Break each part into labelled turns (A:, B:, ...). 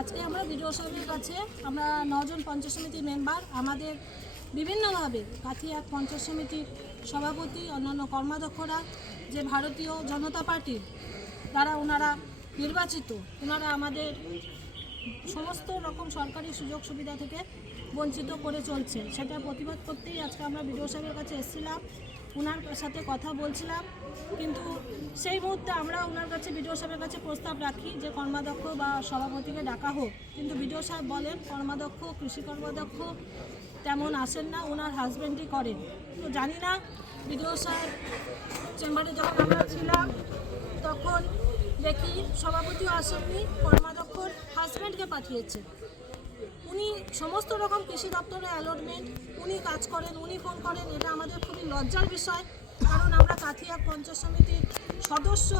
A: আজকে আমরা বিডিও সাহেবের কাছে আমরা নজন পঞ্চায়েত সমিতির মেম্বার আমাদের বিভিন্নভাবে কাথি এক পঞ্চায়েত সমিতির সভাপতি, অন্যান্য কর্মাধ্যক্ষরা, যে ভারতীয় জনতা পার্টির দ্বারা ওনারা নির্বাচিত, ওনারা আমাদের সমস্ত রকম সরকারি সুযোগ সুবিধা থেকে বঞ্চিত করে চলছে সেটা প্রতিবাদ করতেই আজকে আমরা বিডিও সাহেবের কাছে এসেছিলাম। ওনার সাথে কথা বলছিলাম, কিন্তু সেই মুহূর্তে আমরা ওনার কাছে, বিডিও সাহেবের কাছে প্রস্তাব রাখি যে কর্মাধ্যক্ষ বা সভাপতিকে ডাকা হোক। কিন্তু বিডিও সাহেব বলেন, কর্মাধ্যক্ষ, কৃষি কর্মাধ্যক্ষ তেমন আসেন না ওনার হাজব্যান্ডই করেন। তো জানি না, বিডিও সাহেব চেম্বারে যখন আমরা ছিলাম, তখন দেখি সভাপতিও আসেননি, কর্মাধ্যক্ষর হাজব্যান্ডকে পাঠিয়েছে। উনি সমস্ত রকম কৃষি দপ্তরে অ্যালটমেন্ট উনি কাজ করেন, উনি ফোন করেন, এটা আমাদের খুবই লজ্জার বিষয়। কারণ আমরা কাথিয়া পঞ্চায়েত সমিতির সদস্য,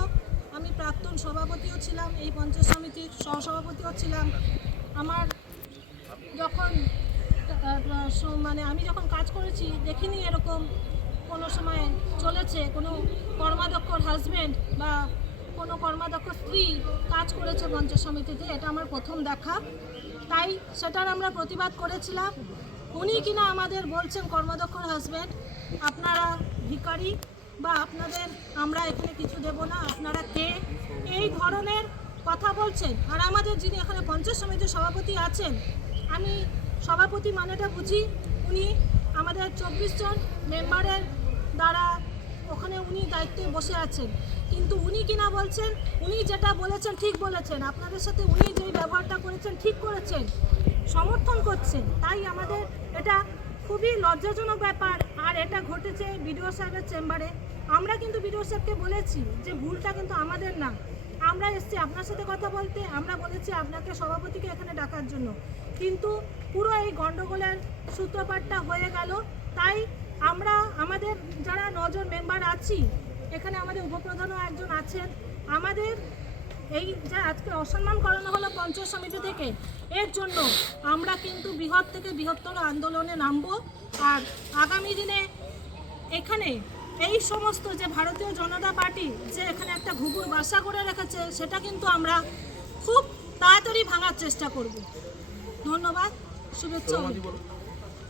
A: আমি প্রাক্তন সভাপতিও ছিলাম, এই পঞ্চায়েত সমিতির সহসভাপতিও ছিলাম। আমার যখন মানে আমি যখন কাজ করেছি, দেখিনি এরকম কোনো সময় চলেছে, কোনো কর্মাধ্যক্ষর হাজবেন্ড বা কোনো কর্মাধ্যক্ষ স্ত্রী কাজ করেছে পঞ্চায়েত সমিতিতে, এটা আমার প্রথম দেখা। তাই সেটার আমরা প্রতিবাদ করেছিলাম। উনি কিনা আমাদের বলছেন কর্মাধ্যক্ষর হাজবেন্ড আপনারা ভিখারি বা আপনাদের আমরা এখানে কিছু দেব না, আপনারা কে? এই ধরনের কথা বলছেন। আর আমাদের যিনি এখানে পঞ্চায়েত সমিতির সভাপতি আছেন, আমি সভাপতি মানেটা বুঝি, উনি আমাদের চব্বিশ জন মেম্বারের দ্বারা ওখানে উনি দায়িত্বে বসে আছেন। কিন্তু উনি কিনা বলছেন, উনি যেটা বলেছেন ঠিক বলেছেন। আপনাদের সাথে উনি যে ব্যবহারটা করেছেন ঠিক করেছেন, সমর্থন করছেন। তাই আমাদের এটা খুবই লজ্জাজনক ব্যাপার। আর এটা ঘটেছে বিডিও সাহেবের চেম্বারে। আমরা কিন্তু বিডিও সাহেবকে বলেছি যে ভুলটা কিন্তু আমাদের না। আমরা এসেছি আপনার সাথে কথা বলতে, আমরা বলেছি আপনাকে সভাপতিকে এখানে ডাকার জন্য। কিন্তু পুরো এই গণ্ডগোলের সূত্রপাতটা হয়ে গেল। তাই আমরা আমাদের যারা নজন মেম্বার আছি, এখানে আমাদের উপপ্রধানও একজন আছেন, আমাদের এই যে আজকে অসম্মান করানো হলো পঞ্চায়েত সমিতি থেকে, এর জন্য আমরা কিন্তু বৃহৎ থেকে বৃহত্তর আন্দোলনে নামবো। আর আগামী দিনে এখানে এই সমস্ত যে ভারতীয় জনতা পার্টি, যে এখানে একটা ঘুঘুর বাসা করে রেখেছে, সেটা কিন্তু আমরা খুব তাড়াতাড়ি ভাঙার চেষ্টা করব। ধন্যবাদ, শুভেচ্ছা